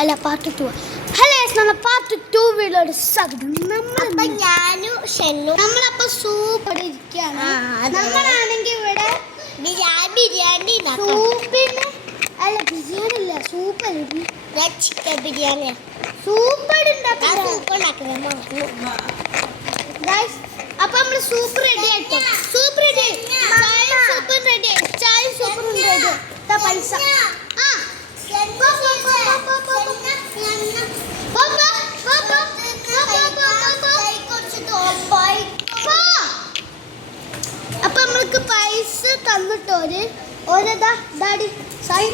അല്ല part 2. Hello നമ്മൾ part 2 വീഡിയോയുടെ സ്വാഗതം. നമ്മളപ്പോൾ സൂപ്പ് ഇരിക്കുകയാണ്. നമ്മളാണെങ്കിൽ ഇവിടെ ബിരിയാണി സൂപ്പിന് അല്ല ബിരിയാണി അല്ല സൂപ്പ് ചിക്കൻ ബിരിയാണി സൂപ്പ് അപ്പൊ നമ്മള് സൂപ്പ് റെഡി ആയിട്ടോ. സൂപ്പ് റെഡി സൂപ്പ് റെഡി ചായ സൂപ്പർ റെഡി പൈസ അപ്പൊ നമ്മൾക്ക് പൈസ തന്നിട്ടോ ഓരോ ഡാഡി സൈൻ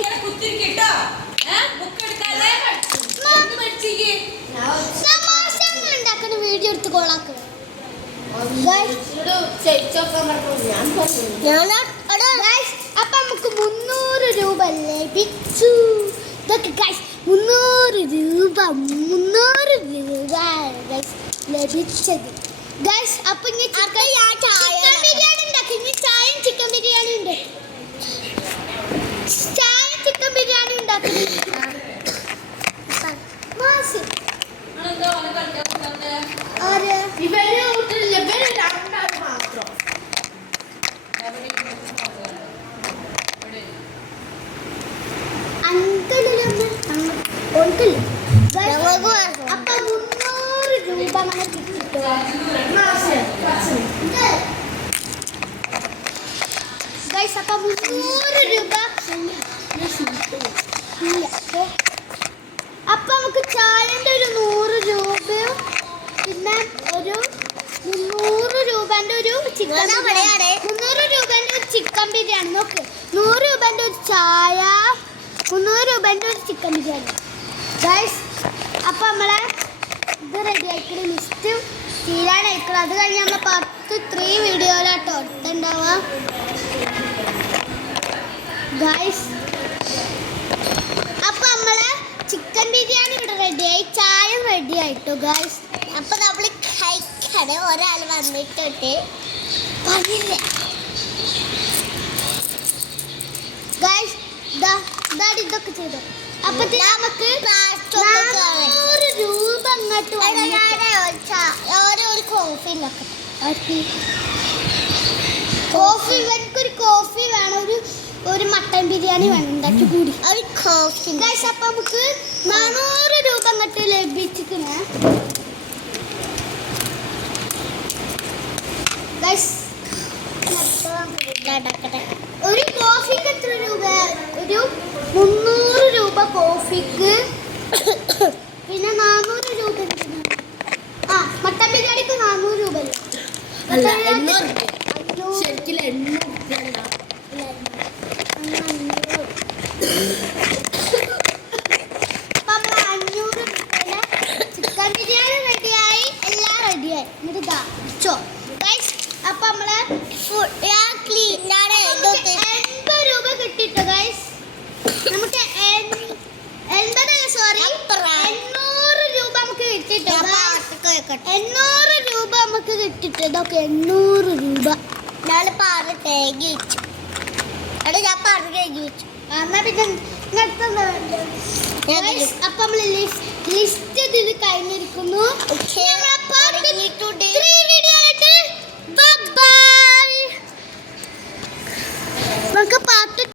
ഉണ്ടാക്കുന്ന വീഡിയോ എടുത്ത് കോളാക്കുക. അപ്പൊ നമുക്ക് 300 രൂപ ലഭിച്ചു. ഇതൊക്കെ 300 രൂപ ലഭിച്ചത് ഗൈസ്. അപ്പൊ ഇനി ചിക്കൻ ബിരിയാണി ഉണ്ടാക്കി. ഇനി ചായയും ചിക്കൻ ബിരിയാണി ഉണ്ട്. ചായയും ചിക്കൻ ബിരിയാണി ഉണ്ടാക്കി. അപ്പൊ 300 രൂപ അങ്ങനെ കിട്ടിട്ടോ. ഗൈസ് അപ്പൊ 300 രൂപ. അപ്പൊ നമുക്ക് ചായന്റെ ഒരു 100 രൂപയും പിന്നെ ഒരു 300 രൂപന്റെ ഒരു ചിക്കൻ 300 രൂപന്റെ ഒരു ചിക്കൻ ബിരിയാണി. നോക്ക് 100 രൂപന്റെ ഒരു ചായ 300 രൂപന്റെ ഒരു ചിക്കൻ ബിരിയാണി ഗൈസ്. അപ്പൊ നമ്മളെ ഇത് റെഡി ആയിക്കണ ലിസ്റ്റ് തീരാനായിക്കണം. അത് കഴിഞ്ഞ് നമ്മളെ പാർട്ട് 3 വീഡിയോയിലാട്ടോ എടുത്തുണ്ടാവുക ഗൈസ്. അപ്പൊ നമ്മളെ ചിക്കൻ ബിരിയാണി ഇവിടെ റെഡിയായി, ചായ റെഡി ആയിട്ടോ ഗൈസ്. അപ്പൊ നമ്മള് കഴിക്കണ ഒരാൾ വന്നിട്ടുണ്ട് പറഞ്ഞില്ലേ ഗൈസ്. ഇതൊക്കെ ചെയ്തോ. അപ്പൊ നമുക്ക് 400 രൂപ അങ്ങോട്ട് ഒരു കോഫി കോഫി. എനിക്കൊരു കോഫി വേണം, ഒരു മട്ടൻ ബിരിയാണി വേണം ഉണ്ടാക്കി കൂടി ഒരു കോഫി ഗൈസ്. അപ്പൊ നമുക്ക് 400 രൂപ അങ്ങോട്ട് ലഭിച്ചിരിക്കണേ ഗൈസ്. ഒരു കോഫിക്ക് എത്ര രൂപ? ഒരു 300 രൂപ കോഫിക്ക്. പിന്നെ 400 രൂപ മട്ടൻ ബിരിയാണിക്ക് 400 രൂപ അല്ലേ? ചിക്കൻ ബിരിയാണി റെഡിയായി, എല്ലാം റെഡിയായി. അപ്പൊ നമ്മള് 80 രൂപ കിട്ടിട്ടോ ഗൈസ്. നമുക്ക് 800 രൂപ നമുക്ക് കിട്ടിട്ടോ. 800 രൂപ നമുക്ക് കിട്ടിട്ടോ. ഇതൊക്കെ 800 രൂപ ഞാൻ പാറ് തേങ്ങി വെച്ചു. ഞാൻ പാറ് തേങ്ങി വെച്ചു. എന്നാ പിന്നെ അപ്പൊ നമ്മള് ലിസ്റ്റ് ഇതിൽ കഴിഞ്ഞിരിക്കുന്നു. നമുക്ക് പാർട്ട്